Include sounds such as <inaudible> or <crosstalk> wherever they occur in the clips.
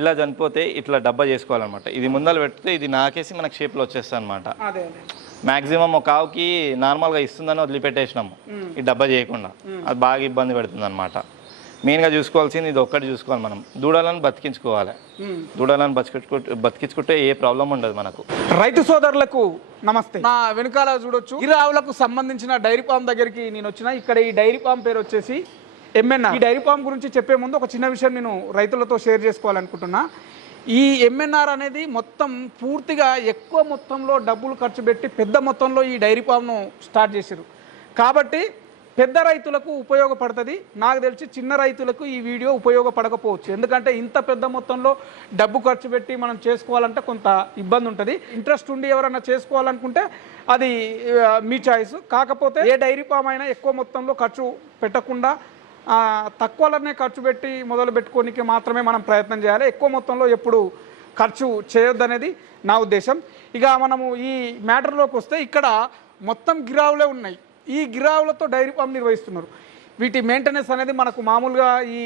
ఇలా చనిపోతే ఇట్లా డబ్బా చేసుకోవాలన్నమాట. ఇది ముందర పెడితే ఇది నాకేసి మనకు షేప్లో వచ్చేస్తుంది అనమాట అదే అదే. మాక్సిమం ఒక ఆవుకి నార్మల్గా ఇస్తుందని వదిలిపెట్టేసినాము. ఈ డబ్బా చేయకుండా. అది బాగా ఇబ్బంది పెడుతుంది అనమాట మెయిన్గా చూసుకోవాల్సింది ఇది ఒక్కటి చూసుకోవాలి మనం. దూడలను బతికించుకోవాలి. దూడలను బతికించుకుంటే బతికించుకుంటే ఏ ప్రాబ్లం ఉండదు మనకు. రైతు సోదరులకు నమస్తే. నా వెనకాల చూడొచ్చు. ఇరు ఆవులకు సంబంధించిన డైరీ ఫామ్ దగ్గరికి నేను వచ్చిన. ఇక్కడ ఈ డైరీ ఫామ్ పేరు వచ్చేసి ఎంఎన్ఆర్ ఈ డైరీ ఫామ్ గురించి చెప్పే ముందు ఒక చిన్న విషయం నేను రైతులతో షేర్ చేసుకోవాలనుకుంటున్నా. ఈ ఎంఎన్ఆర్ అనేది మొత్తం పూర్తిగా ఎక్కువ మొత్తంలో డబ్బులు ఖర్చు పెట్టి పెద్ద మొత్తంలో ఈ డైరీ ఫామ్ను స్టార్ట్ చేశారు కాబట్టి పెద్ద రైతులకు ఉపయోగపడుతుంది. నాకు తెలిసి చిన్న రైతులకు ఈ వీడియో ఉపయోగపడకపోవచ్చు. ఎందుకంటే ఇంత పెద్ద మొత్తంలో డబ్బు ఖర్చు పెట్టి మనం చేసుకోవాలంటే కొంత ఇబ్బంది ఉంటుంది. ఇంట్రెస్ట్ ఉండి ఎవరైనా చేసుకోవాలనుకుంటే అది మీ చాయిస్. కాకపోతే ఏ డైరీ ఫామ్ అయినా ఎక్కువ మొత్తంలో ఖర్చు పెట్టకుండా తక్కువలోనే ఖర్చు పెట్టి మొదలు పెట్టుకోనికి మాత్రమే మనం ప్రయత్నం చేయాలి. ఎక్కువ మొత్తంలో ఎప్పుడు ఖర్చు చేయొద్దనేది నా ఉద్దేశం. ఇక మనము ఈ మ్యాటర్లోకి వస్తే ఇక్కడ మొత్తం గిరావులే ఉన్నాయి. ఈ గిరావులతో డైరీ ఫామ్ నిర్వహిస్తున్నారు. వీటి మెయింటెనెన్స్ అనేది మనకు మామూలుగా ఈ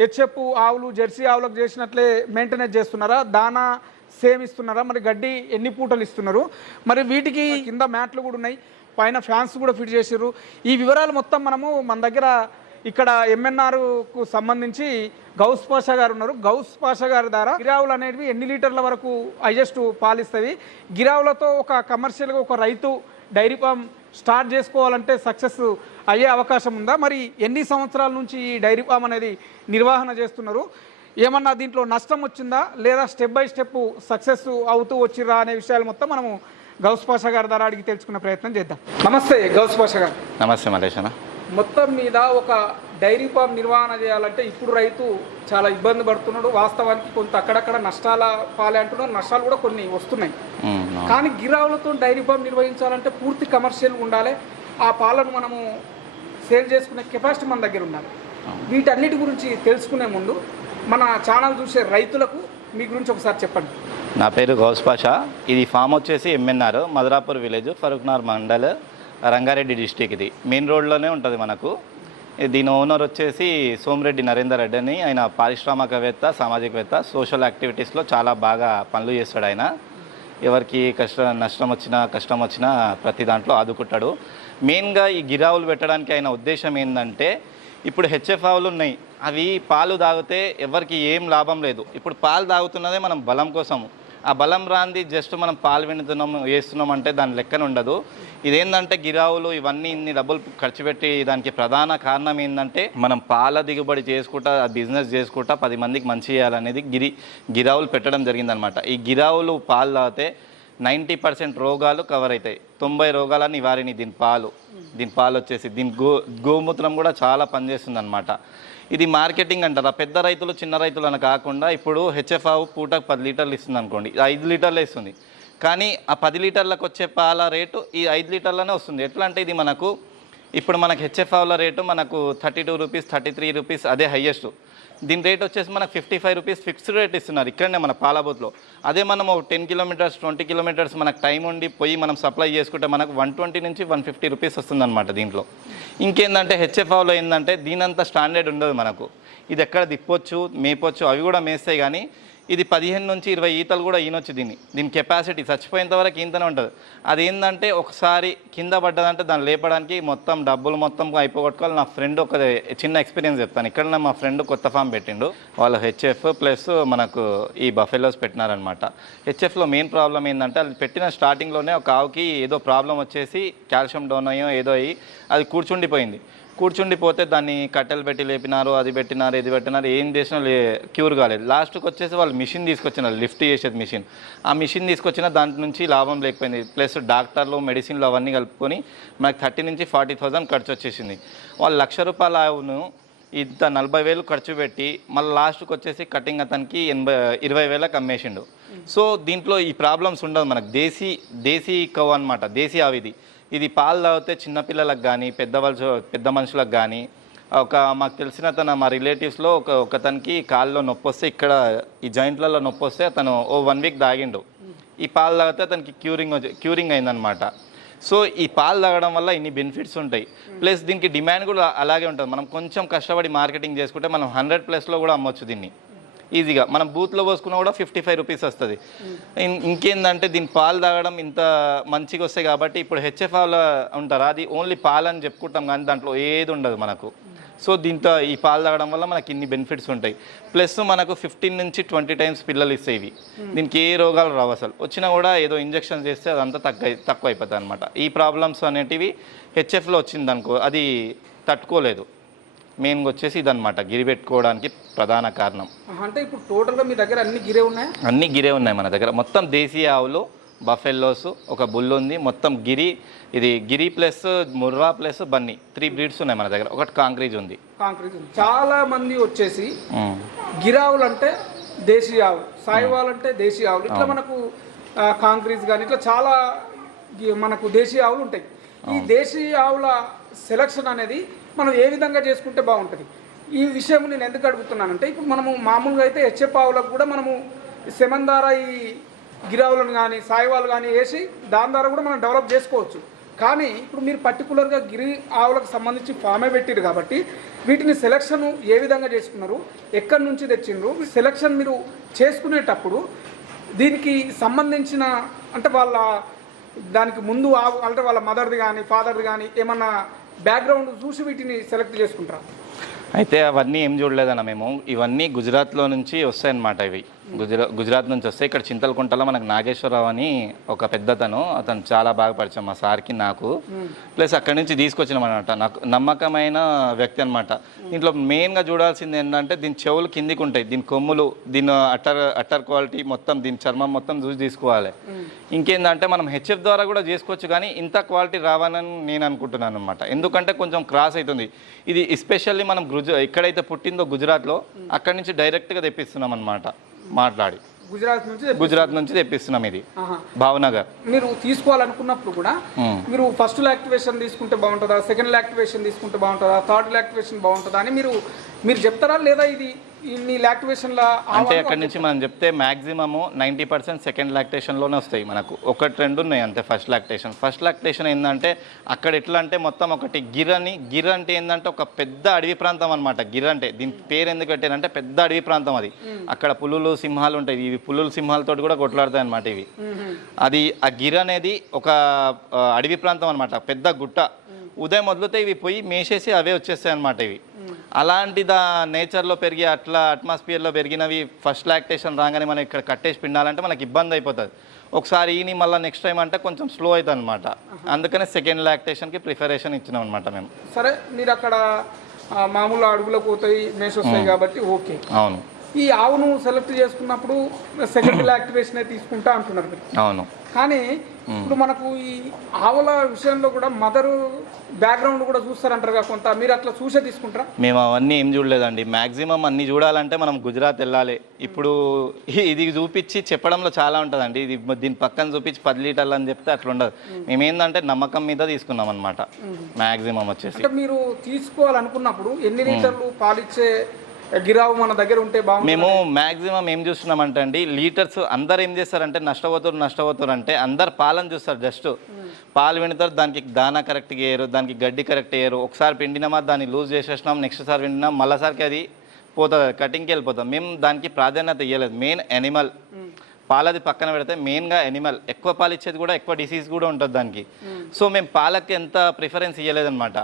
హెచ్ఎఫ్ ఆవులు జెర్సీ ఆవులకు చేసినట్లే మెయింటెనెన్స్ చేస్తున్నారా? దానా సేమ్ ఇస్తున్నారా మరి గడ్డి ఎన్ని పూటలు ఇస్తున్నారు? మరి వీటికి కింద మ్యాట్లు కూడా ఉన్నాయి. పైన ఫ్యాన్స్ కూడా ఫిట్ చేసారు ఈ వివరాలు మొత్తం మనము మన దగ్గర ఇక్కడ ఎంఎన్ఆర్కు సంబంధించి గౌస్ పాషా గారు ఉన్నారు. గౌస్ పాషా గారి ద్వారా గిరావులు అనేవి ఎన్ని లీటర్ల వరకు హైయెస్ట్ పాలిస్తుంది. గిరావులతో ఒక కమర్షియల్గా ఒక రైతు డైరీ ఫామ్ స్టార్ట్ చేసుకోవాలంటే సక్సెస్ అయ్యే అవకాశం ఉందా? మరి ఎన్ని సంవత్సరాల నుంచి ఈ డైరీ ఫామ్ అనేది నిర్వహణ చేస్తున్నారు? ఏమన్నా దీంట్లో నష్టం వచ్చిందా? లేదా స్టెప్ బై స్టెప్ సక్సెస్ అవుతూ వచ్చిర్రా అనే విషయాలు మొత్తం మనము గౌస్ పాషా గారి ద్వారా అడిగి తెలుసుకునే ప్రయత్నం చేద్దాం. నమస్తే గౌస్ పాషా గారు. నమస్తే మలేషనా మొత్తం మీద ఒక డైరీ ఫామ్ నిర్వహణ చేయాలంటే ఇప్పుడు రైతు చాలా ఇబ్బంది పడుతున్నాడు. వాస్తవానికి కొంత అక్కడక్కడ నష్టాల పాలే అంటున్నారు. నష్టాలు కూడా కొన్ని వస్తున్నాయి. కానీ గిరావులతో డైరీ ఫామ్ నిర్వహించాలంటే పూర్తి కమర్షియల్ ఉండాలి. ఆ పాలను మనము సేల్ చేసుకునే కెపాసిటీ మన దగ్గర ఉండాలి. వీటన్నిటి గురించి తెలుసుకునే ముందు మన ఛానల్ చూసే రైతులకు మీ గురించి ఒకసారి చెప్పండి. నా పేరు గౌస్ పాషా. ఇది ఫామ్ వచ్చేసి M N R Madhurapur village Farooqnagar mandal Rangareddy district ఇది మెయిన్ రోడ్లోనే ఉంటుంది మనకు. దీని ఓనర్ వచ్చేసి సోమిరెడ్డి నరేందర్ రెడ్డి అని ఆయన పారిశ్రామికవేత్త సామాజికవేత్త సోషల్ యాక్టివిటీస్లో చాలా బాగా పనులు చేస్తాడు ఆయన. ఎవరికి కష్ట నష్టం వచ్చినా కష్టం వచ్చినా ప్రతి దాంట్లో ఆదుకుంటాడు. మెయిన్గా ఈ గిరావులు పెట్టడానికి ఆయన ఉద్దేశం ఏంటంటే ఇప్పుడు హెచ్ఎఫ్ ఆవులు ఉన్నాయి. అవి పాలు తాగితే ఎవరికి ఏం లాభం లేదు. ఇప్పుడు పాలు తాగుతున్నదే మనం బలం కోసము. ఆ బలం రాంది జస్ట్ మనం పాలు వింటున్నాం వేస్తున్నాం అంటే దాని లెక్కన ఉండదు. ఇదేంటంటే గిరావులు ఇవన్నీ ఇన్ని డబ్బులు ఖర్చు పెట్టి దానికి ప్రధాన కారణం ఏంటంటే మనం పాల దిగుబడి చేసుకుంటా ఆ బిజినెస్ చేసుకుంటా పది మందికి మంచి చేయాలనేది గిరి గిరావులు పెట్టడం జరిగిందనమాట. ఈ గిరావులు పాలు తాగితే నైంటీ పర్సెంట్ రోగాలు కవర్ అవుతాయి తొంభై రోగాలని నివారిని దీని పాలు దీని పాలు వచ్చేసి దీని గో గోమూత్రం కూడా చాలా పనిచేస్తుంది అనమాట ఇది మార్కెటింగ్ అంటారా? పెద్ద రైతులు చిన్న రైతులు అని కాకుండా ఇప్పుడు హెచ్ఎఫ్ ఆవు పూటకు పది లీటర్లు ఇస్తుంది అనుకోండి. ఐదు లీటర్లు ఇస్తుంది. కానీ ఆ పది లీటర్లకు వచ్చే పాల రేటు ఈ ఐదు లీటర్లనే వస్తుంది. ఎట్లా అంటే ఇది మనకు ఇప్పుడు మనకు హెచ్ఎఫ్ఆవుల రేటు మనకు thirty two rupees thirty three rupees అదే హయ్యెస్ట్ దీని రేట్ వచ్చేసి మనకు fifty five rupees fixed rate ఇస్తున్నారు ఇక్కడనే మన పాలబోత్లో. అదే మనం టెన్ కిలోమీటర్స్ ట్వంటీ కిలోమీటర్స్ మనకు టైం ఉండి పోయి మనం సప్లై చేసుకుంటే మనకు వన్ ట్వంటీ నుంచి వన్ ఫిఫ్టీ రూపీస్ వస్తుందన్నమాట దీంట్లో. ఇంకేందంటే హెచ్ఎఫ్ఆలో ఏంటంటే దీనంత స్టాండర్డ్ ఉండదు మనకు. ఇది ఎక్కడ తిప్పొచ్చు మేపొచ్చు అవి కూడా మేస్తాయి కానీ ఇది పదిహేను నుంచి ఇరవై ఈతలు కూడా ఈనొచ్చు దీన్ని. దీని కెపాసిటీ చచ్చిపోయేంత వరకు ఈతనే ఉంటుంది. అది ఏంటంటే ఒకసారి కింద పడ్డదంటే దాన్ని లేపడానికి మొత్తం డబ్బులు మొత్తం అయిపోగొట్టుకోవాలి. నా ఫ్రెండ్ ఒక చిన్న ఎక్స్పీరియన్స్ చెప్తాను. ఇక్కడ మా ఫ్రెండ్ కొత్త ఫామ్ పెట్టిండు. వాళ్ళు హెచ్ఎఫ్ ప్లస్ మనకు ఈ బఫెలోస్ పెట్టినారనమాట. హెచ్ఎఫ్లో మెయిన్ ప్రాబ్లం ఏంటంటే అది పెట్టిన స్టార్టింగ్లోనే ఒక ఆవుకి ఏదో ప్రాబ్లం వచ్చేసి కాల్షియం డౌన్ అయ్యో ఏదో అయ్యి అది కూర్చుండిపోయింది. కూర్చుండిపోతే దాన్ని కట్టెలు పెట్టి లేపినారు అది పెట్టినారు ఇది పెట్టినారు ఏం చేసినా లే క్యూర్ కాలేదు. లాస్ట్కి వచ్చేసి వాళ్ళు మిషన్ తీసుకొచ్చినారు లిఫ్ట్ చేసేది మిషన్. ఆ మిషన్ తీసుకొచ్చిన దాంట్ నుంచి లాభం లేకపోయింది. ప్లస్ డాక్టర్లు మెడిసిన్లు అవన్నీ కలుపుకొని మనకు థర్టీ నుంచి ఫార్టీ థౌసండ్ ఖర్చు వచ్చేసింది. వాళ్ళు లక్ష రూపాయల ఆవును ఇంత నలభై వేలు ఖర్చు పెట్టి మళ్ళీ లాస్ట్కి వచ్చేసి కటింగ్ అతనికి ఎనభై ఇరవై వేలకు అమ్మేసిండు. సో దీంట్లో ఈ ప్రాబ్లమ్స్ ఉండదు మనకు. దేశీ దేశీ కవ్ అనమాట దేశీ ఆవు ఇది పాలు తాగితే చిన్నపిల్లలకు కానీ పెద్దవాళ్ళు పెద్ద మనుషులకు కానీ ఒక మాకు తెలిసిన తన మా రిలేటివ్స్లో ఒక ఒకతనికి కాల్లో నొప్పి వస్తే ఇక్కడ ఈ జాయింట్లలో నొప్పి వస్తే అతను ఓ వన్ వీక్ తాగిండు. ఈ పాలు తాగితే అతనికి క్యూరింగ్ క్యూరింగ్ అయిందనమాట సో ఈ పాలు తాగడం వల్ల ఇన్ని బెనిఫిట్స్ ఉంటాయి. ప్లస్ దీనికి డిమాండ్ కూడా అలాగే ఉంటుంది. మనం కొంచెం కష్టపడి మార్కెటింగ్ చేసుకుంటే మనం హండ్రెడ్ ప్లస్లో కూడా అమ్మొచ్చు దీన్ని. ఈజీగా. మనం బూత్లో పోసుకున్నా కూడా ఫిఫ్టీ ఫైవ్ రూపీస్ వస్తుంది. ఇంకేందంటే దీని పాలు తాగడం ఇంత మంచిగా వస్తాయి కాబట్టి ఇప్పుడు హెచ్ఎఫ్ ఉంటారు అది ఓన్లీ పాలు అని చెప్పుకుంటాం కానీ దాంట్లో ఏది ఉండదు మనకు. సో దీంతో ఈ పాలు తాగడం వల్ల మనకి ఇన్ని బెనిఫిట్స్ ఉంటాయి. ప్లస్ మనకు ఫిఫ్టీన్ నుంచి ట్వంటీ టైమ్స్ పిల్లలు ఇస్తాయి ఇవి. దీనికి ఏ రోగాలు రావు అసలు. వచ్చినా కూడా ఏదో ఇంజెక్షన్ చేస్తే అదంతా తగ్గ తక్కువ అయిపోతుంది అనమాట ఈ ప్రాబ్లమ్స్ అనేటివి హెచ్ఎఫ్లో వచ్చింది అనుకో అది తట్టుకోలేదు. మెయిన్గా వచ్చేసి ఇదనమాట గిరి పెట్టుకోవడానికి ప్రధాన కారణం. అంటే ఇప్పుడు టోటల్గా మీ దగ్గర అన్ని గిరే ఉన్నాయా? అన్ని గిరే ఉన్నాయి మన దగ్గర. మొత్తం దేశీయ ఆవులు బఫెల్లోస్ ఒక బుల్ ఉంది. మొత్తం గిరి ఇది Gir plus Murrah plus Banni. Three breeds ఉన్నాయి మన దగ్గర. ఒకటి కాంక్రీజ్ ఉంది. కాంక్రీట్ ఉంది. చాలా మంది వచ్చేసి. గిరావులు అంటే దేశీయ ఆవులు సాయివాల్ అంటే దేశీయ ఆవులు. ఇట్లా మనకు కాంక్రీజ్ కానీ ఇట్లా చాలా మనకు దేశీయ ఆవులు ఉంటాయి. ఈ దేశీయ ఆవుల సెలక్షన్ అనేది మనం ఏ విధంగా చేసుకుంటే బాగుంటుంది? ఈ విషయం నేను ఎందుకు అడుగుతున్నానంటే ఇప్పుడు మనము మామూలుగా అయితే హెచ్ఎఫ్ ఆవులకు కూడా మనము సెమన్ ద్వారా ఈ గిరావులను కానీ సాయివాలు కానీ వేసి దాని ద్వారా కూడా మనం డెవలప్ చేసుకోవచ్చు. కానీ ఇప్పుడు మీరు పర్టికులర్గా గిరి ఆవులకు సంబంధించి ఫామే పెట్టిరు కాబట్టి వీటిని సెలక్షన్ ఏ విధంగా చేసుకున్నారు? ఎక్కడి నుంచి తెచ్చిండ్రు? సెలక్షన్ మీరు చేసుకునేటప్పుడు దీనికి సంబంధించిన అంటే వాళ్ళ దానికి ముందు ఆవు అంటే వాళ్ళ మదర్ది కానీ ఫాదర్ది కానీ ఏమన్నా బ్యాక్గ్రౌండ్ చూసి వీటిని సెలెక్ట్ చేసుకుంటారా? అయితే అవన్నీ ఏం చూడలేదన్న మేము. ఇవన్నీ గుజరాత్లో నుంచి వస్తాయన్నమాట ఇవి. గుజరా గుజరాత్ నుంచి వస్తాయి ఇక్కడ చింతలకుంటలో మనకు నాగేశ్వరరావు అని ఒక పెద్దతను. అతను చాలా బాగా పరిచయం మా సార్కి నాకు. ప్లస్ అక్కడి నుంచి తీసుకొచ్చినాం అనమాట నాకు నమ్మకమైన వ్యక్తి అనమాట దీంట్లో మెయిన్గా చూడాల్సింది ఏంటంటే దీని చెవులు కిందికి ఉంటాయి. దీని కొమ్ములు దీని అట్టర్ అట్టర్ క్వాలిటీ మొత్తం దీని చర్మం మొత్తం చూసి తీసుకోవాలి. ఇంకేందంటే మనం హెచ్ఎఫ్ ద్వారా కూడా చేసుకోవచ్చు కానీ ఇంత క్వాలిటీ రావాలని నేను అనుకుంటున్నాను అనమాట ఎందుకంటే కొంచెం క్రాస్ అవుతుంది. ఇది ఎస్పెషల్లీ మనం గుజ ఎక్కడైతే పుట్టిందో గుజరాత్లో అక్కడి నుంచి డైరెక్ట్గా తెప్పిస్తున్నాం అనమాట మాట్లాడి. గుజరాత్ నుంచి గుజరాత్ నుంచి తెప్పిస్తున్నాం ఇది. భావనగర్. మీరు తీసుకోవాలనుకున్నప్పుడు కూడా. మీరు ఫస్ట్ యాక్టివేషన్ తీసుకుంటే బాగుంటుందా? సెకండ్ యాక్టివేషన్ తీసుకుంటే బాగుంటుందా? థర్డ్ యాక్టివేషన్ బాగుంటుందా? అని మీరు మీరు చెప్తారా లేదా ఇది ఇన్ని అంటే అక్కడి నుంచి మనం చెప్తే మ్యాక్సిమము నైంటీ పర్సెంట్ సెకండ్ లాక్టేషన్లోనే వస్తాయి మనకు. ఒకటి రెండు ఉన్నాయి అంతే ఫస్ట్ లాక్టేషన్ ఫస్ట్ లాక్టేషన్ ఏంటంటే అక్కడ ఎట్లా అంటే మొత్తం ఒకటి గిర్ అని గిర్ అంటే ఏంటంటే ఒక పెద్ద అడవి ప్రాంతం అనమాట గిర్ అంటే దీని పేరు ఎందుకు పెట్టారంటే పెద్ద అడవి ప్రాంతం అది. అక్కడ పులులు సింహాలు ఉంటాయి. ఇవి పులులు సింహాలతో కూడా కొట్లాడతాయి అనమాట ఇవి. అది ఆ గిర్ అనేది ఒక అడవి ప్రాంతం అనమాట పెద్ద గుట్ట. ఉదయం వదిలితే ఇవి పోయి మేసేసి అవే వచ్చేస్తాయి అనమాట ఇవి. అలాంటి దా నేచర్లో పెరిగి అట్లా అట్మాస్ఫియర్లో పెరిగినవి ఫస్ట్ లాక్టేషన్ రాగానే మనం ఇక్కడ కట్టేసి పిండాలంటే మనకి ఇబ్బంది అయిపోతుంది. ఒకసారి ఈని మళ్ళీ నెక్స్ట్ టైం అంటే కొంచెం స్లో అవుతుంది అనమాట అందుకనే సెకండ్ లాక్టేషన్కి ప్రిఫరేషన్ ఇచ్చినాం అనమాట మేము. సరే మీరు అక్కడ మామూలు అడుగులకు పోతాయి మేసి వస్తాయి కాబట్టి ఓకే. అవును. ఈ ఆవును సెలెక్ట్ చేసుకున్నప్పుడు సెకండ్ యాక్టివేషన్ <coughs> తీసుకుంటా అంటున్నారు అవును. కానీ ఇప్పుడు మనకు ఈ ఆవుల విషయంలో కూడా మదర్ బ్యాక్గ్రౌండ్ కూడా చూస్తారంటారు కొంత. మీరు అట్లా చూసే తీసుకుంటారా? మేము అవన్నీ ఏం చూడలేదండి. మ్యాక్సిమం అన్ని చూడాలంటే మనం గుజరాత్ వెళ్ళాలి. ఇప్పుడు ఇది చూపించి చెప్పడంలో చాలా ఉంటుందండి. ఇది దీని పక్కన చూపించి పది లీటర్లు అని చెప్తే అట్లా ఉండదు. మేము. ఏంటంటే నమ్మకం మీద తీసుకున్నాం అనమాట మ్యాక్సిమం వచ్చేసి. మీరు తీసుకోవాలనుకున్నప్పుడు ఎన్ని లీటర్లు పాలిచ్చే గిరావు మన దగ్గర ఉంటే బాగుంటుంది. మేము మ్యాక్సిమం ఏం చూస్తున్నామంటే అండి లీటర్స్ అందరు ఏం చేస్తారంటే నష్టపోతారు నష్టపోతారు అంటే అందరు పాలను చూస్తారు జస్ట్. పాలు వింటారు దానికి దానా కరెక్ట్గా వేయరు దానికి గడ్డి కరెక్ట్ వేయరు. ఒకసారి పిండినామా దాన్ని లూజ్ చేసేసినాం నెక్స్ట్ సారి పిండినాం మళ్ళీసారికి అది పోతుంది కటింగ్కి వెళ్ళిపోతాం. మేము దానికి ప్రాధాన్యత ఇవ్వలేదు మెయిన్ యానిమల్ పాలది పక్కన పెడితే మెయిన్గా యానిమల్ ఎక్కువ పాలు ఇచ్చేది కూడా ఎక్కువ డిసీజ్ కూడా ఉంటుంది దానికి. సో మేము పాలకి ఎంత ప్రిఫరెన్స్ ఇవ్వలేదన్నమాట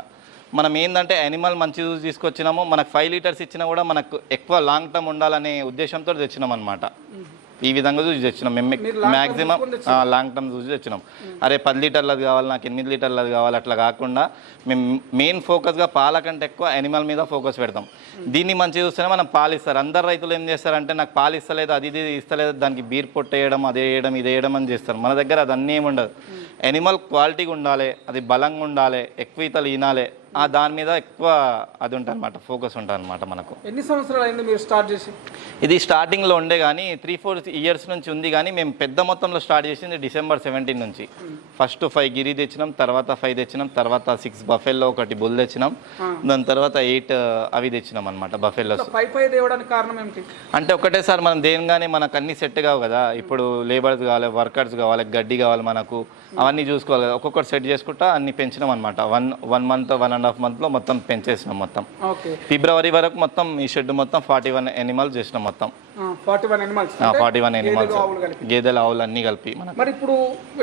మనం ఏంటంటే యానిమల్ మంచి చూసి తీసుకొచ్చినాము. మనకు ఫైవ్ లీటర్స్ ఇచ్చినా కూడా మనకు ఎక్కువ లాంగ్ టర్మ్ ఉండాలనే ఉద్దేశంతో తెచ్చినాం అనమాట ఈ విధంగా చూసి తెచ్చినాం. మేము మ్యాక్సిమం లాంగ్ టర్మ్ చూసి తెచ్చినాం. అరే పది లీటర్లది కావాలి నాకు ఎనిమిది లీటర్లది కావాలి అట్లా కాకుండా మేము మెయిన్ ఫోకస్గా పాల కంటే ఎక్కువ యానిమల్ మీద ఫోకస్ పెడతాం. దీన్ని మంచిగా చూస్తేనే మనం పాలు ఇస్తారు అందరు రైతులు ఏం చేస్తారంటే నాకు పాలు ఇస్తలేదు అది ఇది ఇస్తలేదు దానికి బీర్ పొట్టు వేయడం అదే వేయడం ఇది వేయడం అని చేస్తారు. మన దగ్గర అది అన్నీ ఏమి ఉండదు యానిమల్ క్వాలిటీగా ఉండాలి అది బలంగా ఉండాలి ఎక్కువ ఈతలు ఈనాలి ఆ దాని మీద ఎక్కువ అది ఉంటుంది అనమాట ఫోకస్ ఉంటుంది అనమాట మనకు. ఎన్ని సంవత్సరాలు అయింది మీరు స్టార్ట్ చేసి? ఇది స్టార్టింగ్లో ఉండే కానీ త్రీ ఫోర్ ఇయర్స్ నుంచి ఉంది కానీ మేము పెద్ద మొత్తంలో స్టార్ట్ చేసింది డిసెంబర్ సెవెంటీన్ నుంచి. ఫస్ట్ ఫైవ్ గిరి తెచ్చినాం తర్వాత ఫైవ్ తెచ్చినాం తర్వాత సిక్స్ బఫెల్లో ఒకటి బుల్ తెచ్చినాం దాని తర్వాత ఎయిట్ అవి తెచ్చినాం అనమాట తేవడానికి కారణం ఏమిటి? అంటే ఒకటేసారి మనం దేనిగానే మనకు అన్ని సెట్ కావు కదా. ఇప్పుడు లేబర్స్ కావాలి వర్కర్స్ కావాలి గడ్డి కావాలి మనకు అవన్నీ అవన్నీ చూసుకోవాలి కదా. ఒక్కొక్కటి సెట్ చేసుకుంటా అన్ని పెంచినాం అనమాట one one month one and half మంత్లో మొత్తం పెంచేసినాం మొత్తం. ఫిబ్రవరి వరకు మొత్తం ఈ షెడ్ మొత్తం ఫార్టీ వన్ ఎనిమల్స్ చేసినాం మొత్తం. Forty one animals forty one animals గేదెలు ఆవులు అన్నీ కలిపి మనకు. మరి ఇప్పుడు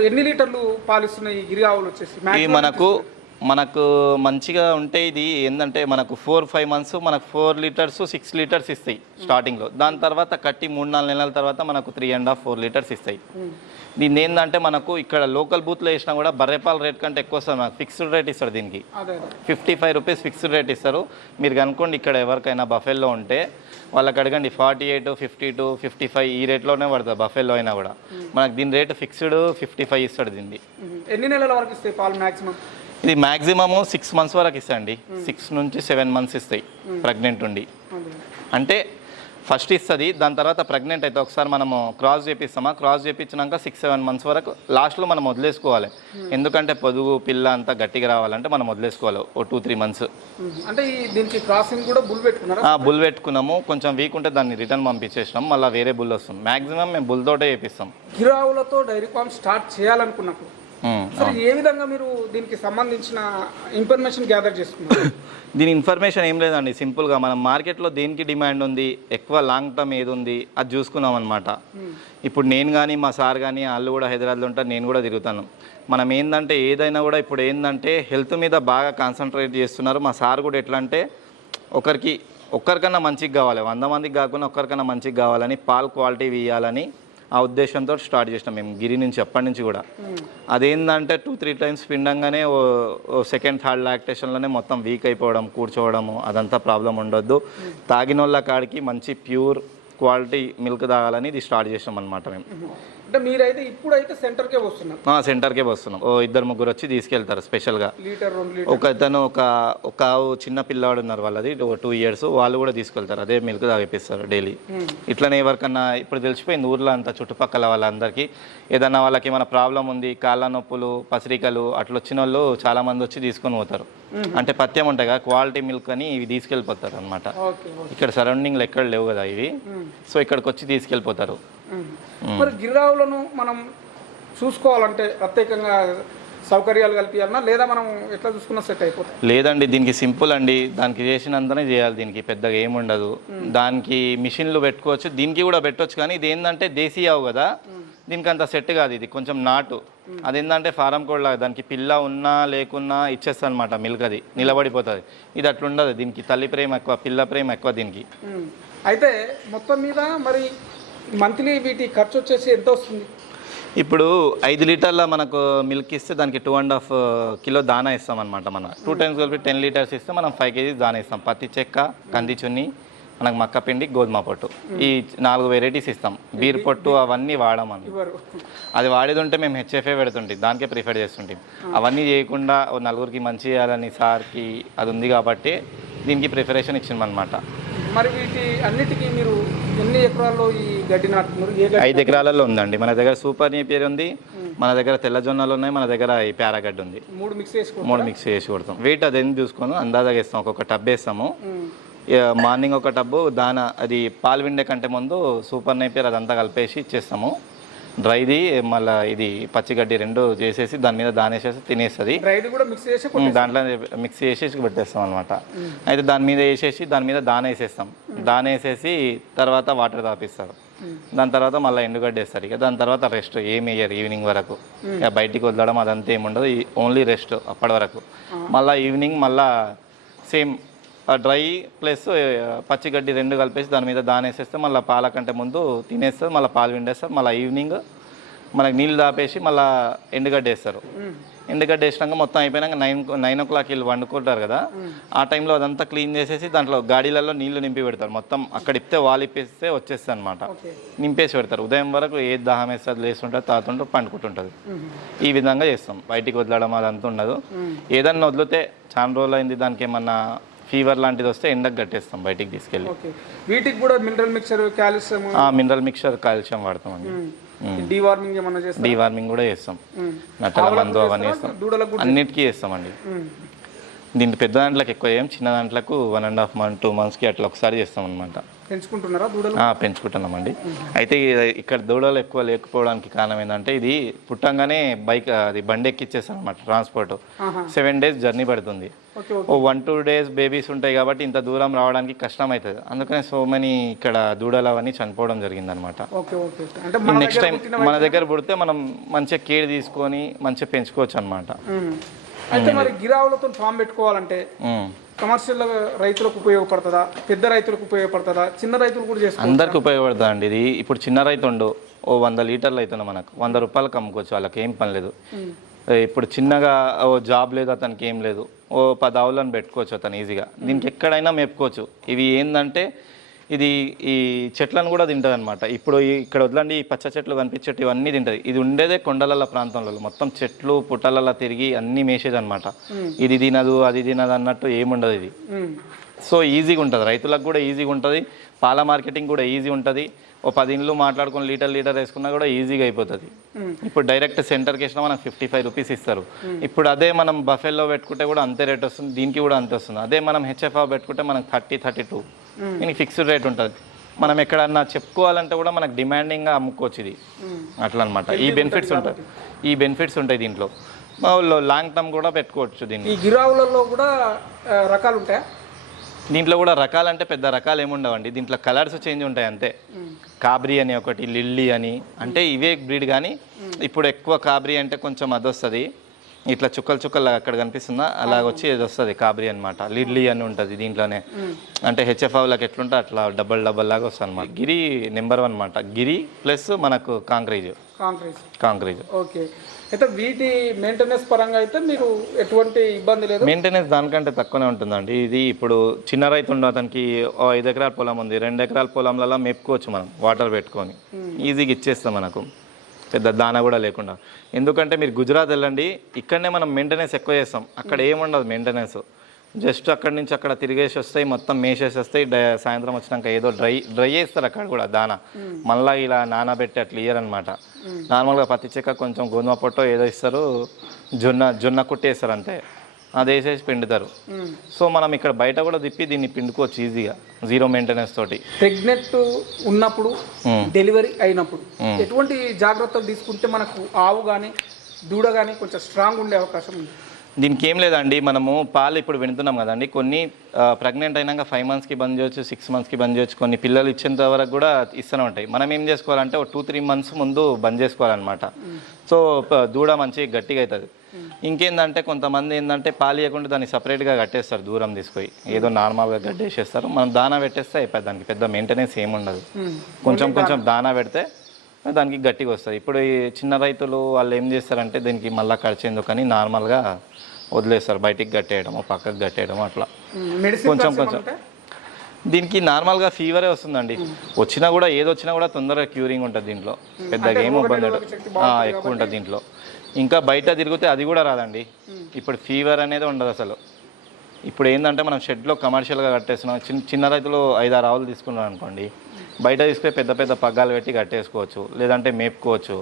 ఎన్ని లీటర్లు పాలిస్తున్నాయి ఈ గిరి ఆవులు వచ్చేసి? ఇవి Maximum మనకు మనకు మంచిగా ఉంటే ఇది ఏంటంటే మనకు ఫోర్ ఫైవ్ మంత్స్ మనకు ఫోర్ లీటర్స్ సిక్స్ లీటర్స్ ఇస్తాయి స్టార్టింగ్లో. దాని తర్వాత కట్టి మూడు నాలుగు నెలల తర్వాత మనకు three and half four litres ఇస్తాయి. దీన్ని ఏంటంటే మనకు ఇక్కడ లోకల్ బూత్లో వేసినా కూడా బర్రెపాల రేట్ కంటే ఎక్కువ వస్తుంది మనకు. ఫిక్స్డ్ రేట్ ఇస్తాడు దీనికి. Fifty five rupees fixed rate ఇస్తారు. మీరు కనుక్కోండి ఇక్కడ ఎవరికైనా బఫెల్లో ఉంటే వాళ్ళకి అడగండి forty eight fifty two fifty five ఈ రేట్లోనే పడుతుంది బఫెల్లో అయినా కూడా. మనకు దీని రేట్ ఫిక్స్డ్ ఫిఫ్టీ ఫైవ్ ఇస్తాడు దీన్ని. ఎన్ని నెలల వరకు ఇస్తాయి పాలు మాక్సిమం? ఇది మ్యాక్సిమము సిక్స్ మంత్స్ వరకు ఇస్తాయండి. సిక్స్ నుంచి సెవెన్ మంత్స్ ఇస్తాయి. ప్రెగ్నెంట్ ఉండి. అదే. అంటే ఫస్ట్ ఇస్తుంది దాని తర్వాత ప్రెగ్నెంట్ అయితే ఒకసారి మనము క్రాస్ చేపిస్తామా? క్రాస్ చేపించినాక సిక్స్ సెవెన్ మంత్స్ వరకు లాస్ట్లో మనం వదిలేసుకోవాలి. ఎందుకంటే పొదుగు పిల్ల అంతా గట్టిగా రావాలంటే మనం వదిలేసుకోవాలి. ఓ టూ త్రీ మంత్స్. అంటే దీనికి క్రాసింగ్ కూడా బుల్ పెట్టుకున్నారా? బుల్ పెట్టుకున్నాము. కొంచెం వీక్ ఉంటే దాన్ని రిటర్న్ పంపించేసినాం. మళ్ళీ వేరే బుల్ వస్తుంది. మ్యాక్సిమం మేము బుల్ తోటే చేపిస్తాం. గిరి ఆవులతో డైరీ ఫామ్ స్టార్ట్ చేయాలనుకున్నప్పుడు. సరే ఏ విధంగా మీరు దీనికి సంబంధించిన ఇన్ఫర్మేషన్ గ్యాదర్ చేసుకున్నారు? <laughs> దీని ఇన్ఫర్మేషన్ ఏం లేదండి సింపుల్గా మనం మార్కెట్లో దేనికి డిమాండ్ ఉంది ఎక్కువ లాంగ్ టర్మ్ ఏది ఉంది అది చూసుకున్నాం అనమాట ఇప్పుడు నేను కానీ మా సార్ కానీ వాళ్ళు కూడా హైదరాబాద్లో ఉంటారు నేను కూడా తిరుగుతాను. మనం ఏంటంటే ఏదైనా కూడా ఇప్పుడు ఏంటంటే హెల్త్ మీద బాగా కాన్సన్ట్రేట్ చేస్తున్నారు. మా సార్ కూడా ఎట్లా అంటే ఒకరికి ఒక్కరికన్నా మంచిగా కావాలి వంద మందికి కాకుండా ఒక్కరికన్నా మంచిగా కావాలని పాల్ క్వాలిటీ ఇవ్వాలని ఆ ఉద్దేశంతో స్టార్ట్ చేసినాం మేము గిరి నుంచి ఎప్పటి నుంచి కూడా. అదేంటంటే టూ త్రీ టైమ్స్ పిండంగానే ఓ సెకండ్ థర్డ్ లాక్టేషన్లోనే మొత్తం వీక్ అయిపోవడం కూర్చోవడము అదంతా ప్రాబ్లం ఉండొద్దు. తాగినోళ్ళ కాడికి మంచి ప్యూర్ క్వాలిటీ మిల్క్ తాగాలని ఇది స్టార్ట్ చేసాం అనమాట మేము అంటే మీరైతే ఇప్పుడైతే సెంటర్కే వస్తున్నారు. ఆ, సెంటర్కే వస్తున్నాం. ఓ ఇద్దరు ముగ్గురు వచ్చి తీసుకెళ్తారు స్పెషల్గా. లీటర్ రెండు లీటర్ ఒక అతను ఒక ఒక ఆవు చిన్న పిల్లవాడు ఉన్నారు వాళ్ళది టూ ఇయర్స్. వాళ్ళు కూడా తీసుకెళ్తారు. అదే మిల్క్ తాగిపిస్తారు డైలీ. ఇట్లనే ఎవరికన్నా ఇప్పుడు తెలిసిపోయింది ఊర్లో అంతా చుట్టుపక్కల వాళ్ళందరికీ. ఏదన్నా వాళ్ళకి ఏమైనా ప్రాబ్లం ఉంది కాళ్ళ నొప్పులు పసిరికలు అట్లా వచ్చిన వాళ్ళు చాలా మంది వచ్చి తీసుకొని పోతారు. అంటే పత్యం ఉంటాయి కదా క్వాలిటీ మిల్క్ అని ఇవి తీసుకెళ్ళిపోతారు అనమాట ఇక్కడ సరౌండింగ్లో ఎక్కడ లేవు కదా ఇవి. సో ఇక్కడికి వచ్చి తీసుకెళ్ళిపోతారు. మరి గిరిరావులను మనం చూసుకోవాలంటే ప్రత్యేకంగా సౌకర్యాలు కల్పించాలన్నా లేదా మనం ఎట్లా చూసుకున్నా సెట్ అయిపోతుంది లేదండి దీనికి సింపుల్ అండి. దానికి చేసినంతనే చేయాలి దీనికి పెద్దగా ఏముండదు దానికి మిషన్లు పెట్టుకోవచ్చు దీనికి కూడా పెట్టొచ్చు. కానీ ఇది ఏంటంటే దేశీయావు కదా. దీనికి అంత సెట్ కాదు ఇది కొంచెం నాటు. అదేంటంటే ఫారం కోడ్ లాగా దానికి పిల్ల ఉన్నా లేకున్నా ఇచ్చేస్తుంది అనమాట మిల్క్ అది నిలబడిపోతుంది. ఇది అట్లుండదు దీనికి తల్లి ప్రేమ ఎక్కువ పిల్ల ప్రేమ ఎక్కువ దీనికి. అయితే మొత్తం మీద మరి మంత్లీ వీటి ఖర్చు వచ్చేసి ఎంత వస్తుంది? ఇప్పుడు ఐదు లీటర్ల మనకు మిల్క్ ఇస్తే దానికి టూ అండ్ హాఫ్ కిలో దానా ఇస్తాం అనమాట మనం. టూ టైమ్స్ కలిపి టెన్ లీటర్స్ ఇస్తే మనం ఫైవ్ కేజీస్ దానా ఇస్తాం. పత్తి చెక్క కంది చున్ని మనకు మక్క పిండి గోధుమ పొట్టు. ఈ నాలుగు వెరైటీస్ ఇస్తాం. బీర్ పొట్టు అవన్నీ వాడమని. అది వాడేది ఉంటే మేము హెచ్ఎఫ్ఏ పెడుతుంటాం. దానికే ప్రిఫర్ చేస్తుంటాం. అవన్నీ చేయకుండా నలుగురికి మంచి చేయాలని సార్కి అది ఉంది కాబట్టి దీనికి ప్రిఫరేషన్ ఇచ్చిందనమాట మరి వీటి అన్నిటికీ మీరు ఎన్ని ఎకరాల్లో ఈ గడ్డి నాటుతున్నారు? గడ్డి ఐదు ఎకరాలలో ఉందండి. మన దగ్గర సూపర్ నేపియర్ ఉంది. మన దగ్గర తెల్ల జొన్నలు ఉన్నాయి. మన దగ్గర ఈ పారాగడ్డ ఉంది. మూడు మిక్స్ చేసుకో మూడు మిక్స్ చేసి కొడతాం. వెయిట్ అది చూసుకొని? అందాజగా ఇస్తాం. ఒక్కొక్క టబ్ వేస్తాము. మార్నింగ్ ఒక టబ్బు దాన అది పాలు విండే కంటే ముందు సూపర్ నేపియర్ అదంతా కలిపేసి ఇచ్చేస్తాము. డ్రైది మళ్ళీ ఇది పచ్చిగడ్డి రెండు చేసేసి దాని మీద దానేసేసి తినేస్తుంది. డ్రైడ్ కూడా మిక్స్ చేసి ఉమ్, దాంట్లో మిక్స్ చేసేసి పెట్టేస్తాం అనమాట అయితే దాని మీద వేసేసి దాని మీద దాన వేసేస్తాం దాన వేసేసి తర్వాత వాటర్ తాపిస్తారు. దాని తర్వాత మళ్ళీ ఎండుగడ్డ వేస్తారు ఇక దాని తర్వాత రెస్ట్ ఏం వేయరు ఈవినింగ్ వరకు. ఇక బయటికి వదలడం అదంతా ఏమి ఉండదు ఓన్లీ రెస్ట్ అప్పటి వరకు. మళ్ళీ ఈవినింగ్ మళ్ళా సేమ్ డ్రై ప్లస్ పచ్చిగడ్డి రెండు కలిపేసి దాని మీద దాన వేసేస్తే మళ్ళీ పాల కంటే ముందు తినేస్తారు మళ్ళీ పాలు విండేస్తారు మళ్ళీ ఈవినింగ్ మనకి నీళ్ళు దాపేసి మళ్ళీ ఎండుగడ్డ వేస్తారు. ఎండుగడ్డ వేసినాక మొత్తం అయిపోయినాక నైన్ నైన్ ఓ క్లాక్ వీళ్ళు వండుకుంటారు కదా ఆ టైంలో అదంతా క్లీన్ చేసేసి దాంట్లో గాడీలలో నీళ్ళు నింపి పెడతారు. మొత్తం అక్కడ ఇప్పితే వాళ్ళు ఇప్పేస్తే వచ్చేస్తుంది అనమాట నింపేసి పెడతారు. ఉదయం వరకు ఏ దాహం వేస్తుంది లేస్తుంటుంది తాతుంటూ పండుకుంటుంటుంది. ఈ విధంగా చేస్తాం. బయటికి వదలడం అదంతా ఉండదు. ఏదన్నా వదిలితే చాలా రోజులు అయింది దానికి ఏమన్నా ఫీవర్ లాంటిది వస్తే ఎండకు కట్టేస్తాం బయటికి తీసుకెళ్ళి. వీటికి కూడా mineral mixture calcium mineral mixture calcium వాడతామండి deworming ఏమన్నా డీవార్మింగ్ కూడా చేస్తాం. నట్టల మందు అవన్నీ అన్నిటికీ వేస్తామండి మ్మ్. దీంట్లో పెద్ద దాంట్లోకి ఎక్కువ ఏం చిన్న దాంట్లకు one and half month two మంత్స్కి అట్లా ఒకసారి చేస్తాం అనమాట పెంచుకుంటున్నారా దూడలు? పెంచుకుంటున్నామండి. అయితే ఇక్కడ దూడలు ఎక్కువ లేకపోవడానికి కారణం ఏంటంటే ఇది పుట్టంగానే బైక్ అది బండి ఎక్కిచ్చేస్తాం అనమాట ట్రాన్స్పోర్ట్. సెవెన్ డేస్ జర్నీ పడుతుంది ఓ వన్ టూ డేస్ బేబీస్ ఉంటాయి కాబట్టి ఇంత దూరం రావడానికి కష్టం అవుతుంది అందుకనే సో మనీ ఇక్కడ దూడలు అవన్నీ చనిపోవడం జరిగింది అనమాట ఓకే ఓకే ఓకే. అంటే మన నెక్స్ట్ టైం మన దగ్గర పుడితే మనం మంచిగా కేర్ తీసుకొని మంచిగా పెంచుకోవచ్చు అనమాట. అయితే మరి గిరావులతో ఫామ్ పెట్టుకోవాలంటే కమర్షియల్ రైతులకు ఉపయోగపడుతుందా? పెద్ద రైతులకు ఉపయోగపడుతుందా? చిన్న రైతులు కూడా చేసుకోవచ్చు. అందరికి ఉపయోగపడుతుంది అండి ఇది? ఇప్పుడు చిన్న రైతు ఉండు ఓ వంద లీటర్లు అవుతుంది మనకు. వంద రూపాయలకు అమ్ముకోవచ్చు వాళ్ళకి ఏం పని లేదు. ఇప్పుడు చిన్నగా ఓ జాబ్ లేదు అతనికి ఏం లేదు. ఓ పది ఆవులను పెట్టుకోవచ్చు అతను ఈజీగా. దీనికి ఎక్కడైనా మేపుకోవచ్చు. ఇవి ఏంటంటే ఇది ఈ చెట్లను కూడా తింటుంది అనమాట ఇప్పుడు ఇక్కడ వదలండి ఈ పచ్చ చెట్లు కనిపించేటి ఇవన్నీ తింటది. ఇది ఉండేదే కొండలల్ల ప్రాంతంలో మొత్తం చెట్లు పుట్టలల్ల తిరిగి అన్నీ మేసేది అనమాట ఇది తినదు అది తినదు అన్నట్టు ఏముండదు ఇది. సో ఈజీగా ఉంటుంది. రైతులకు కూడా ఈజీగా ఉంటుంది. పాల మార్కెటింగ్ కూడా ఈజీ ఉంటుంది. ఓ పది ఇండ్లు మాట్లాడుకొని లీటర్ లీటర్ వేసుకున్నా కూడా ఈజీగా అయిపోతుంది. ఇప్పుడు డైరెక్ట్ సెంటర్కి వేసినా మనకు ఫిఫ్టీ ఫైవ్ రూపీస్ ఇస్తారు. ఇప్పుడు అదే మనం బఫెల్లో పెట్టుకుంటే కూడా అంతే రేట్ వస్తుంది దీనికి కూడా అంతే వస్తుంది. అదే మనం హెచ్ఎఫ్ఆ పెట్టుకుంటే మనకు థర్టీ థర్టీ టూ. దీనికి ఫిక్స్డ్ రేట్ ఉంటుంది. మనం ఎక్కడన్నా చెప్పుకోవాలంటే కూడా మనకు డిమాండింగ్గా అమ్ముకోవచ్చు ఇది అట్లా అనమాట ఈ బెనిఫిట్స్ ఉంటాయి. ఈ బెనిఫిట్స్ ఉంటాయి దీంట్లో. మా ఊళ్ళో లాంగ్ టర్మ్ కూడా పెట్టుకోవచ్చు దీన్ని. ఈ గిరావులలో కూడా రకాలు ఉంటాయా? దీంట్లో కూడా రకాలంటే పెద్ద రకాలు ఏముండవండి దీంట్లో కలర్స్ చేంజ్ ఉంటాయి అంతే. కాబరీ అని ఒకటి లిల్లీ అని. అంటే ఇవే బ్రీడ్ కానీ ఇప్పుడు ఎక్కువ కాబరీ అంటే కొంచెం అది వస్తుంది ఇట్లా చుక్కలు చుక్కలు అక్కడ కనిపిస్తుందా? అలాగ వచ్చి ఇది వస్తుంది కాబరీ అనమాట లిల్లీ అని ఉంటుంది దీంట్లోనే. అంటే హెచ్ఎఫ్ఆర్లకు ఎట్లుంటే అట్లా డబల్ డబల్ లాగా వస్తుంది అనమాట గిరి నెంబర్ వన్ అనమాట గిరి ప్లస్ మనకు కాంక్రీజ్. కాంక్రీజ్. ఓకే. అయితే వీటి మెయింటెనెన్స్ పరంగా అయితే మీరు ఎటువంటి ఇబ్బంది లేదు? మెయింటెనెన్స్ దానికంటే తక్కువనే ఉంటుందండి. ఇది ఇప్పుడు చిన్న రైతు ఉండే అతనికి ఐదు ఎకరాల పొలం ఉంది. రెండు ఎకరాల పొలంలలో మేపుకోవచ్చు మనం వాటర్ పెట్టుకొని. ఈజీగా ఇచ్చేస్తాం మనకు. పెద్ద దాన కూడా లేకుండా. ఎందుకంటే మీరు గుజరాత్ వెళ్ళండి ఇక్కడనే మనం మెయింటెనెన్స్ ఎక్కువ చేస్తాం. అక్కడ ఏముండదు మెయింటెనెన్స్ జస్ట్ అక్కడి నుంచి అక్కడ తిరిగేసి వస్తాయి మొత్తం మేసేసి వస్తాయి సాయంత్రం వచ్చినాక ఏదో డ్రై డ్రై చేస్తారు అక్కడ కూడా దాన. మళ్ళీ ఇలా నానబెట్టి అట్లా ఇయ్యరు అనమాట నార్మల్గా పత్తి చెక్క కొంచెం గోధుమ పొట్టో ఏదో ఇస్తారు జొన్న జొన్న కుట్టేస్తారు అంతే. అది వేసేసి పిండుతారు. సో మనం ఇక్కడ బయట కూడా తిప్పి దీన్ని పిండుకోవచ్చు ఈజీగా జీరో మెయింటెనెన్స్ తోటి ప్రెగ్నెంట్ ఉన్నప్పుడు. డెలివరీ అయినప్పుడు ఎటువంటి జాగ్రత్తలు తీసుకుంటే మనకు ఆవు కానీ దూడ కానీ కొంచెం స్ట్రాంగ్ ఉండే అవకాశం ఉంది దీనికి ఏం లేదండి మనము పాలు ఇప్పుడు వింటున్నాం కదండి. కొన్ని ప్రెగ్నెంట్ అయినాక ఫైవ్ మంత్స్కి బంద్ చేయొచ్చు సిక్స్ మంత్స్కి బంద్ చేయొచ్చు కొన్ని పిల్లలు ఇచ్చేంత వరకు కూడా ఇస్తూనే ఉంటాయి. మనం ఏం చేసుకోవాలంటే ఒక టూ త్రీ మంత్స్ ముందు బంద్ చేసుకోవాలన్నమాట. సో దూడ మంచి గట్టిగా అవుతుంది ఇంకేందంటే కొంతమంది ఏంటంటే పాలు ఇవ్వకుండా దాన్ని సపరేట్గా కట్టేస్తారు దూరం తీసుకొని ఏదో నార్మల్గా గడ్డేసేస్తారు మనం దానా పెట్టేస్తే అయిపోయి దానికి. పెద్ద మెయింటెనెన్స్ ఏమి ఉండదు. కొంచెం కొంచెం దానా పెడితే దానికి గట్టిగా వస్తుంది. ఇప్పుడు ఈ చిన్న రైతులు వాళ్ళు ఏం చేస్తారంటే దీనికి మళ్ళీ ఖర్చేందుకని నార్మల్గా వదిలేస్తారు బయటికి కట్టేయడము పక్కకు కట్టేయడము అట్లా. కొంచెం కొంచెం. దీనికి నార్మల్గా ఫీవరే వస్తుందండి. వచ్చినా కూడా ఏది వచ్చినా కూడా తొందరగా క్యూరింగ్ ఉంటుంది దీంట్లో. పెద్దగా ఏమో ఇబ్బంది ఎక్కువ ఉంటుంది దీంట్లో. ఇంకా బయట తిరిగితే అది కూడా రాదండి. ఇప్పుడు ఫీవర్ అనేది ఉండదు అసలు. ఇప్పుడు ఏంటంటే మనం షెడ్లో కమర్షియల్గా కట్టేస్తున్నాం. చిన్న చిన్న రైతులు ఐదారు ఆవులు తీసుకున్నాం అనుకోండి బయట తీసుకుని పెద్ద పెద్ద పగ్గాలు పెట్టి కట్టేసుకోవచ్చు. లేదంటే మేపుకోవచ్చు.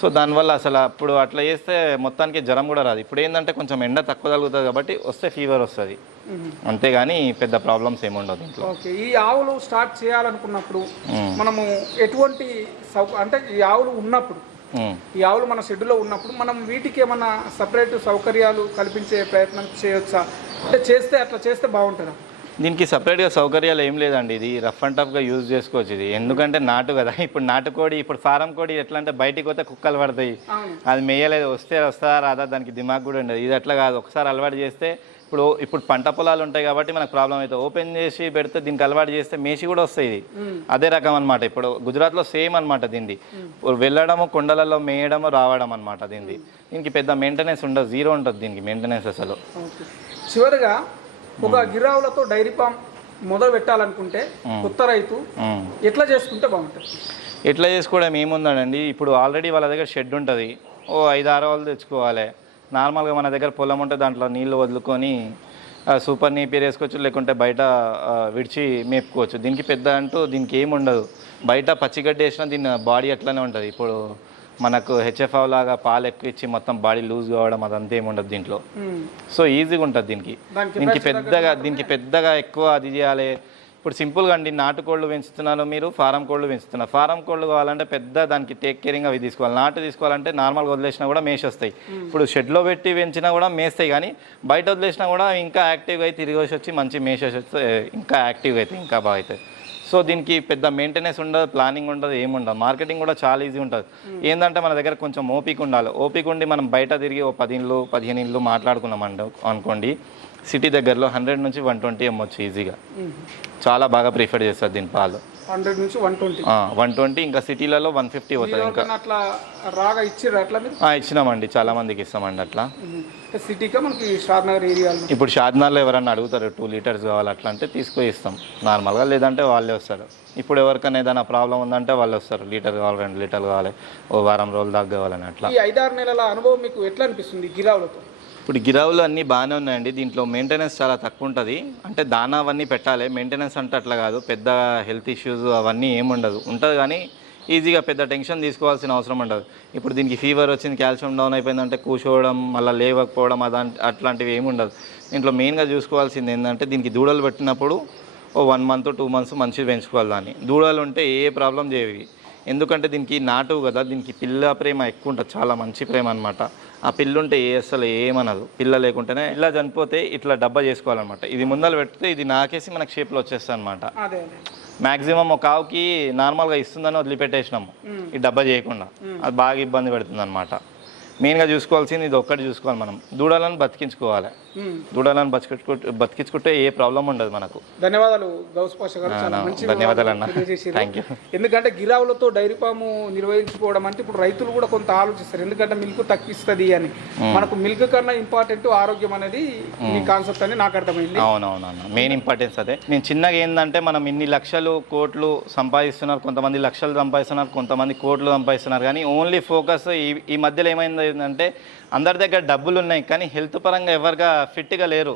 సో దానివల్ల అసలు అప్పుడు అట్లా చేస్తే మొత్తానికి జ్వరం కూడా రాదు. ఇప్పుడు ఏంటంటే కొంచెం ఎండ తక్కువ తగులుతుంది కాబట్టి వస్తే ఫీవర్ వస్తుంది. అంతేగాని పెద్ద ప్రాబ్లమ్స్ ఏమి ఉండదు ఇంట్లో ఓకే ఈ ఆవులు స్టార్ట్ చేయాలనుకున్నప్పుడు. మనము ఎటువంటి సౌ అంటే ఈ ఆవులు ఉన్నప్పుడు. ఈ ఆవులు మన షెడ్యూల్లో ఉన్నప్పుడు మనం వీటికి ఏమన్నా సపరేట్ సౌకర్యాలు కల్పించే ప్రయత్నం చేయొచ్చా? అంటే చేస్తే అట్లా చేస్తే బాగుంటుందా? దీనికి సపరేట్గా సౌకర్యాలు ఏం లేదండి. ఇది రఫ్ అండ్ టఫ్గా యూజ్ చేసుకోవచ్చు ఇది. ఎందుకంటే నాటు కదా. ఇప్పుడు నాటుకోడి ఇప్పుడు ఫారం కోడి ఎట్లా అంటే బయటికి పోతే కుక్కలు పడతాయి. అది మేయలేదు వస్తే వస్తా రాదా దానికి దిమాగ్ కూడా ఉండదు. ఇది అట్లా కాదు. ఒకసారి అలవాటు చేస్తే ఇప్పుడు ఇప్పుడు పంట పొలాలు ఉంటాయి కాబట్టి మనకు ప్రాబ్లం అవుతుంది. ఓపెన్ చేసి పెడితే దీనికి అలవాటు చేస్తే మేసి కూడా వస్తాయి ఇది. అదే రకం అనమాట ఇప్పుడు గుజరాత్లో సేమ్ అనమాట దీనిది. వెళ్ళడము కొండలలో మేయడము రావడం అనమాట దీనిది. దీనికి పెద్ద మెయింటెనెన్స్ ఉండదు. జీరో ఉంటుంది దీనికి మెయింటెనెన్స్ అసలు. చివరిగా ఒక గిరావులతో డైరీ ఫామ్ మొదలు పెట్టాలనుకుంటే కొత్త రైతు ఉమ్. ఎట్లా చేసుకుంటే బాగుంటుంది? ఎట్లా చేసుకోవడం ఏముందండి? ఇప్పుడు ఆల్రెడీ వాళ్ళ దగ్గర షెడ్ ఉంటుంది. ఓ ఐదు ఆరు వాళ్ళు తెచ్చుకోవాలి. నార్మల్గా మన దగ్గర పొలం ఉంటే దాంట్లో నీళ్ళు వదులుకొని సూపర్ నీపీర్ వేసుకోవచ్చు లేకుంటే బయట విడిచి మేపుకోవచ్చు. దీనికి పెద్ద అంటూ దీనికి ఏమి ఉండదు బయట పచ్చిగడ్డి వేసినా దీని బాడీ అట్లనే ఉంటుంది. ఇప్పుడు మనకు హెచ్ఎఫ్ఆ లాగా పాలు ఎక్కువ ఇచ్చి మొత్తం బాడీ లూజ్ కావడం అదంతా ఏమి ఉండదు దీంట్లో. సో ఈజీగా ఉంటుంది దీనికి. దానికి పెద్దగా దీనికి పెద్దగా ఎక్కువ అది చేయాలి. ఇప్పుడు సింపుల్గా అండి నాటుకోళ్ళు పెంచుతున్నారు మీరు ఫారం కోళ్ళు పెంచుతున్నారు. ఫారం కోళ్ళు కావాలంటే పెద్ద దానికి టేక్ కేరింగ్ అవి తీసుకోవాలి. నాటు తీసుకోవాలంటే నార్మల్గా వదిలేసినా కూడా మేసి వస్తాయి ఇప్పుడు షెడ్లో పెట్టి పెంచినా కూడా మేస్తాయి కానీ బయట వదిలేసినా కూడా ఇంకా యాక్టివ్గా అయితే తిరిగి వచ్చి మంచి వస్తే ఇంకా యాక్టివ్గా అవుతాయి ఇంకా బాగా అవుతాయి. సో దీనికి పెద్ద మెయింటెనెన్స్ ఉండదు ప్లానింగ్ ఉండదు ఏముండదు మార్కెటింగ్ కూడా చాలా ఈజీ ఉంటుంది. ఏంటంటే మన దగ్గర కొంచెం ఓపిక ఉండాలి. ఓపిక ఉండి మనం బయట తిరిగి ఓ పది ఇళ్ళు పదిహేను ఇళ్ళు మాట్లాడుకున్నాం అనుకోండి. సిటీ దగ్గరలో హండ్రెడ్ నుంచి వన్ ట్వంటీ అమ్మొచ్చు ఈజీగా. చాలా బాగా ప్రిఫర్ చేస్తారు దీని పాలు. హండ్రెడ్ నుంచి వన్ ట్వంటీ. వన్ ట్వంటీ ఇంకా సిటీలలో వన్ ఫిఫ్టీ అవుతుంది ఇంకా. అట్లా రాగా ఇచ్చిర్రు అట్లా ఇచ్చినామండి చాలా మందికి ఇస్తామండి అట్లా. సిటీగా మనకి షాద్నగర్ ఏరియాలో? ఇప్పుడు షాద్నార్లో ఎవరన్నా అడుగుతారు టూ లీటర్స్ కావాలి అట్లా అంటే తీసుకొని ఇస్తాం. నార్మల్గా లేదంటే వాళ్ళే వస్తారు. ఇప్పుడు ఎవరికైనా ఏదైనా ప్రాబ్లం ఉందంటే వాళ్ళు వస్తారు. లీటర్ కావాలి రెండు లీటర్లు కావాలి ఓ వారం రోజులు దాకా కావాలని అట్లా. ఈ ఐదారు నెలల అనుభవం మీకు ఎట్లా అనిపిస్తుంది గిరావులతో? ఇప్పుడు గిరావులు అన్నీ బాగానే ఉన్నాయండి. దీంట్లో మెయింటెనెన్స్ చాలా తక్కువ ఉంటుంది. అంటే దానా అవన్నీ పెట్టాలి. మెయింటెనెన్స్ అంటే అట్లా కాదు. పెద్ద హెల్త్ ఇష్యూస్ అవన్నీ ఏముండదు. ఉంటుంది కానీ ఈజీగా పెద్ద టెన్షన్ తీసుకోవాల్సిన అవసరం ఉండదు. ఇప్పుడు దీనికి ఫీవర్ వచ్చింది కాల్షియం డౌన్ అయిపోయిందంటే కూర్చోవడం మళ్ళీ లేవకపోవడం అదా అట్లాంటివి ఏమి ఉండదు. దీంట్లో మెయిన్గా చూసుకోవాల్సింది ఏంటంటే దీనికి దూడలు పెట్టినప్పుడు ఓ వన్ మంత్ టూ మంత్స్ మంచిగా పెంచుకోవాలి దాన్ని. దూడలు ఉంటే ఏ ప్రాబ్లం చేయవి. ఎందుకంటే దీనికి నాటు కదా దీనికి పిల్ల ప్రేమ ఎక్కువ ఉంటుంది చాలా మంచి ప్రేమ అనమాట ఆ పిల్లుంటే ఏ అసలు ఏమనదు. పిల్ల లేకుంటేనే పిల్ల చనిపోతే ఇట్లా డబ్బా చేసుకోవాలన్నమాట. ఇది ముందర పెడితే ఇది నాకేసి మనకు షేప్లో వచ్చేస్తుంది అనమాట అదే. మ్యాక్సిమం ఒక ఆవుకి నార్మల్గా ఇస్తుందని వదిలిపెట్టేసినాము ఈ డబ్బా చేయకుండా. అది బాగా ఇబ్బంది పెడుతుంది అనమాట మెయిన్గా చూసుకోవాల్సింది ఇది ఒక్కటి చూసుకోవాలి మనం. దూడలను బతికించుకోవాలి. దూడలను బతికించుకుంటే బతికించుకుంటే ఏ ప్రాబ్లం ఉండదు మనకు. ధన్యవాదాలు గౌస్ పాష గారు. చాలా మంచి ధన్యవాదాలు అన్న. Thank you. ఎందుకంటే గిరావులతో డైరీ ఫామ్ నిర్వహించుకోవడం అంటే ఇప్పుడు రైతులు కూడా కొంత ఆలోచిస్తారు. ఎందుకంటే మిల్క్ తగ్గిస్తుంది అని. మనకు మిల్క్ కన్నా ఇంపార్టెంట్ ఆరోగ్యం అనేది మీ కాన్సెప్ట్ అని నాకు అర్థమైంది. అవునవునన్న. మెయిన్ ఇంపార్టెన్స్ అదే. నేను చిన్నగా ఏంటంటే మనం ఇన్ని లక్షలు కోట్లు సంపాదిస్తున్నారు కొంతమంది లక్షలు సంపాదిస్తున్నారు కొంతమంది కోట్లు సంపాదిస్తున్నారు. కానీ ఓన్లీ ఫోకస్ ఈ ఈ మధ్యలో ఏమైంది ఏంటంటే అందరి దగ్గర డబ్బులు ఉన్నాయి కానీ హెల్త్ పరంగా ఎవరిగా ఫిట్గా లేరు.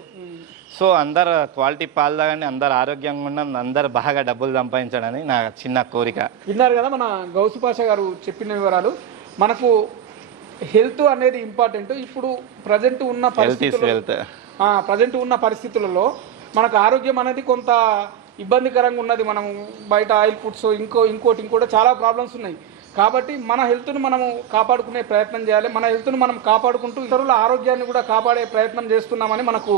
సో అందరు క్వాలిటీ పాలు తాగండి అందరు ఆరోగ్యంగా ఉండండి అందరు బాగా డబ్బులు సంపాదించడని నా చిన్న కోరిక. విన్నారు కదా మన గౌసు పాష గారు చెప్పిన వివరాలు. మనకు హెల్త్ అనేది ఇంపార్టెంట్. ఇప్పుడు ప్రజెంట్ ఉన్న వెల్త్ ప్రజెంట్ ఉన్న పరిస్థితులలో మనకు ఆరోగ్యం అనేది కొంత ఇబ్బందికరంగా ఉన్నది. మనం బయట ఆయిల్ ఫుడ్స్ ఇంకో ఇంకోటి ఇంకోటి చాలా ప్రాబ్లమ్స్ ఉన్నాయి. కాబట్టి మన హెల్త్ను మనము కాపాడుకునే ప్రయత్నం చేయాలి. మన హెల్త్ను మనం కాపాడుకుంటూ ఇతరుల ఆరోగ్యాన్ని కూడా కాపాడే ప్రయత్నం చేస్తున్నామని మనకు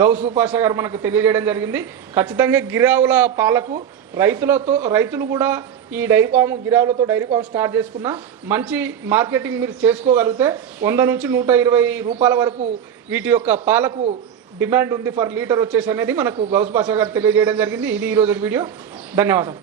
గౌసు పాషా గారు మనకు తెలియజేయడం జరిగింది. ఖచ్చితంగా గిరావుల పాలకు రైతులతో రైతులు కూడా ఈ డైరీ ఫామ్ గిరావులతో డైరీ ఫామ్ స్టార్ట్ చేసుకున్న మంచి మార్కెటింగ్ మీరు చేసుకోగలిగితే వంద నుంచి నూట ఇరవై రూపాయల వరకు వీటి యొక్క పాలకు డిమాండ్ ఉంది ఫర్ లీటర్ వచ్చేసి అనేది మనకు గౌస్ బాషా గారు తెలియజేయడం జరిగింది. ఇది ఈరోజు వీడియో. ధన్యవాదాలు.